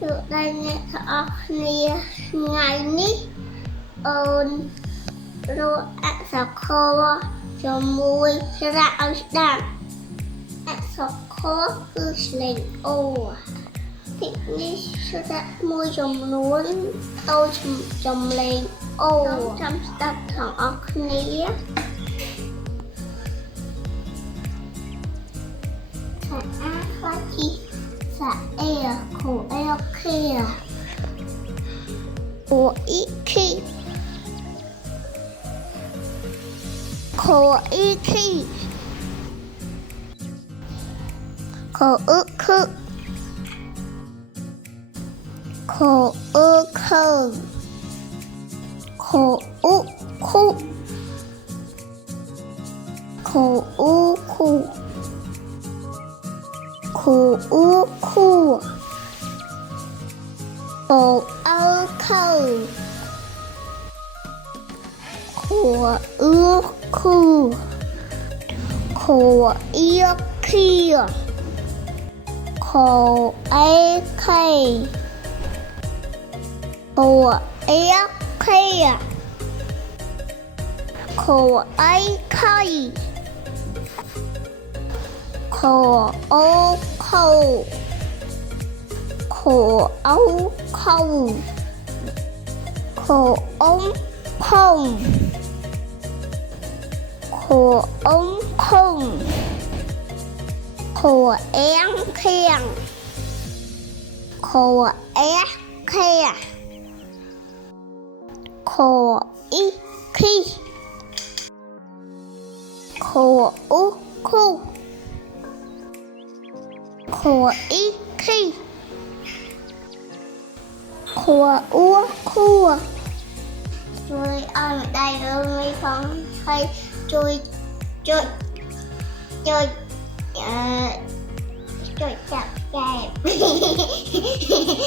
Tụi đây nghe thọ nè ngày ní ơn rồi ăn sọc khô cho mùi ra ăn đạm ăn sọc khô cứ lên ô thì ní sẽ ra mùi trong nuốn ô trong lên ô trong tập thằng ốc nè thả phát chi xả e khổ e kia khổ ít khi khổ ít khi khổ ức khứ khổ ức khứ khổ ức khu khổ ức khu khổ ức khu khổ ức khứ khổ ức khu khổ ức kia khổ ức kia khổ ức kia khổ ức kia khổ ức khổ khổ ức khổ khổ ống không khổ ống không khổ én khen khổ ép khe khổ ít khi khổ ú khu khổ ít khi khổ ú khu rồi ở đây rồi mấy con hay chơi chặt chẹp